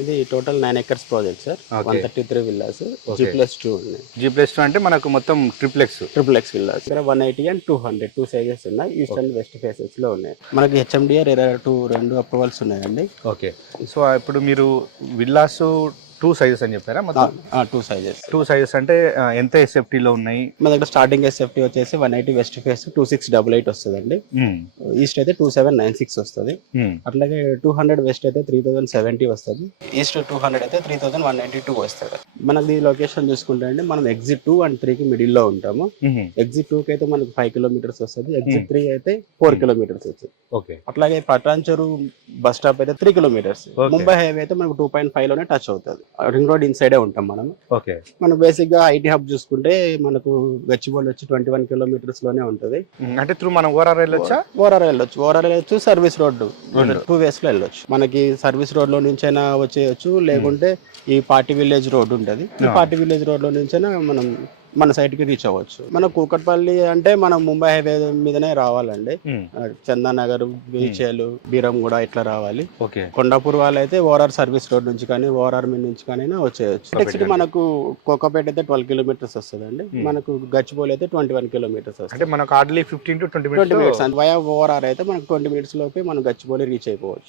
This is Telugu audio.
ఇది total 9 acres project sir. 133 villas, G+2 ఉన్నాయి. G+2 అంటే మనకు మొత్తం ట్రిప్లెక్స్ విల్లాస్ ఇక్కడ 180 and 200 2 సైజెస్ ఉన్నాయి. ఈస్ట్ అండ్ వెస్ట్ ఫేసెస్ లో ఉన్నాయి. మనకి HMDR రెండు అప్రూవల్స్ ఉన్నాయండి. ఓకే. సో ఇప్పుడు మీరు విల్లాస్ 2 సైజెస్ అని చెప్పారా? మొత్తం 2 సైజెస్ అంటే ఎంత SFT లో ఉన్నాయి? మన దగ్గర స్టార్టింగ్ SFT వచ్చేసి 180 వెస్ట్ ఫేస్ 2688 వస్తుందండి. ఈస్ట్ అయితే 2796 వస్తుంది. అట్లాగే 200 వెస్ట్ అయితే 3070 వస్తుంది. ఈస్ట్ 200 అయితే 3192 వస్తుంది. మనకి లొకేషన్ చూసుకుంటే అండి మనం ఎగ్జిట్ 2 and 3 కి మిడిల్ లో ఉంటాము. ఎగ్జిట్ 2 కి అయితే మనకి 5 kilometers వస్తుంది. ఎగ్జిట్ 3 అయితే 4 kilometers వస్తుంది. ఓకే. అట్లాగే పటాన్చెరు బస్ స్టాప్ అయితే 3 kilometers. ముంబై హైవే అయితే మనకు 2.5 లోనే టచ్ అవుతుంది. రింగ్ రోడ్ ఇన్సైడే ఉంటాం మనం. ఓకే. మనం బేసిక్ గా ఐటీ హబ్ చూసుకుంటే మనకు గచ్చిబౌలి వచ్చి 21 kilometers లోనే ఉంటది. అంటే త్రూ మనం ఓఆర్ఆర్ వెళ్ళొచ్చు, సర్వీస్ రోడ్డు 2 ways లో వెళ్ళొచ్చు. మనకి సర్వీస్ రోడ్ లో నుంచైనా వచ్చేయచ్చు, లేకుంటే ఈ పార్టీ విలేజ్ రోడ్ ఉంటది. ఈ పార్టీ విలేజ్ రోడ్ లో నుంచైనా మనం మన సైట్ కి రీచ్ అవ్వచ్చు. మన కూకట్పల్లి అంటే మనం ముంబై హైవే మీదనే రావాలండి. చందానగర్, బీచేలు, బీరంగూడ ఇట్లా రావాలి. కొండాపూర్ వాళ్ళు అయితే ఓఆర్ఆర్ సర్వీస్ రోడ్ నుంచి కానీ ఓఆర్ఆర్ మీద నుంచి కానీ వచ్చేయచ్చు. నెక్స్ట్ మనకు కోకాపేట అయితే 12 kilometers వస్తుందండి. మనకు గచ్చిబౌలి అయితే 21 kilometers వస్తుంది. అంటే మనకు hardly 15 to 20 minutes via ORR అయితే మనకు 20 minutes లోపే మనం గచ్చిబౌలి రీచ్ అయిపోవచ్చు.